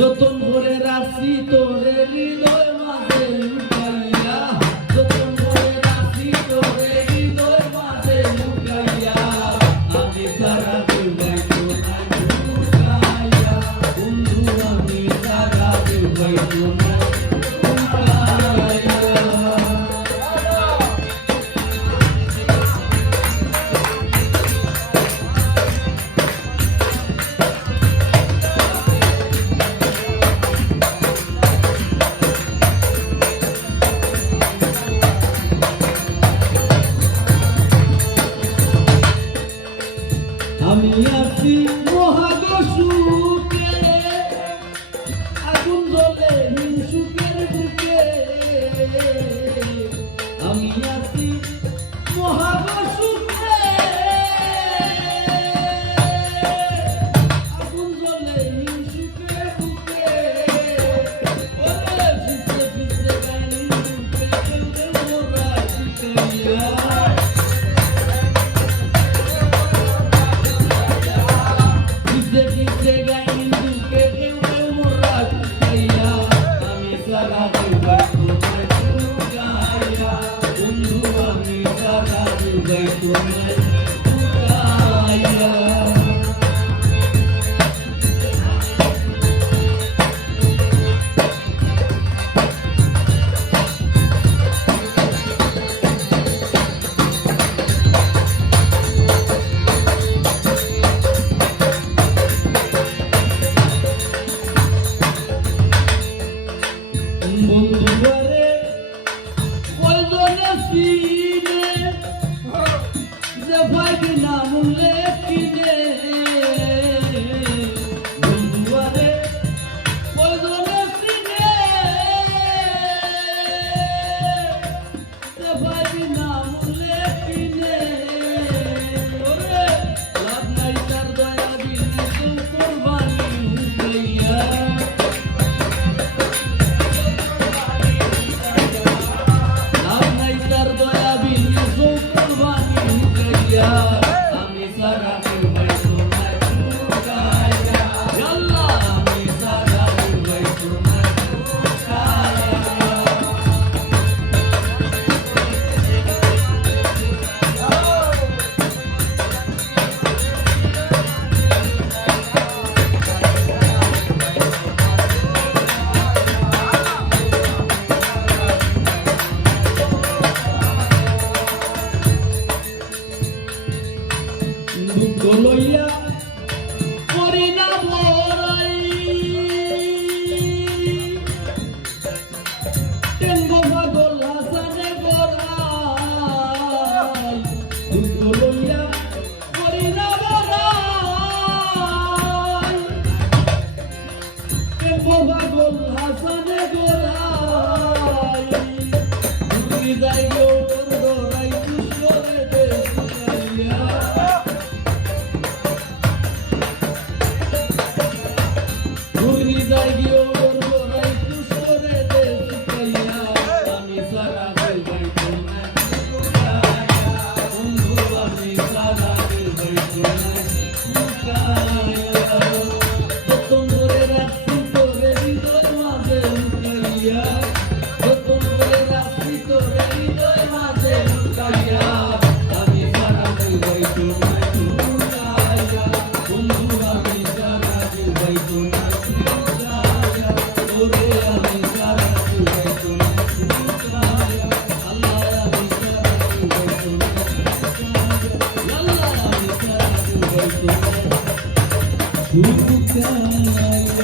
যতন করে রাখছি তোরে হৃদয় মাঝে লুকাইয়া, যতন করে রাখছি তোরে হৃদয় মাঝে লুকাইয়া, আমি সারা দুবাইতো না লুকাইয়া, বন্ধু আমি সারা দুবাইতো না আমি আছি মহাগসুকে, আগুন জ্বলে হিংসুকের বুকে, আমি আছি মহাগসুকে, আগুন জ্বলে হিংসুকের বুকে, ওরে ভিতরে ভিতরে গানি বুকে কেঁদে মোরা শিখাইয়া, বন্ধুরে কয়জনে চিনে যে ভাই না মূল্যে কিনে, বন্ধুরে কয়জনে চিনে যে ভাই না মূল্যে কিনে, ওরে লাভ নাই তার দয়া বিনে কেউ কোরবানি হুকাইয়া, আমি সারা দুবাইতো না লুকাইয়া, আল্লাহ আমি সারা দুবাইতো না দুঃখ লইয়া করি না বড়াই, টেঙ্গো পাগল হাসানে গড়াই, দুঃখ লইয়া করি না বড়াই, টেঙ্গো পাগল হাসানে গড়াই, ঘুরি যাই গো তোর গড়াই দুশরে দেশ খাইয়া, Bukan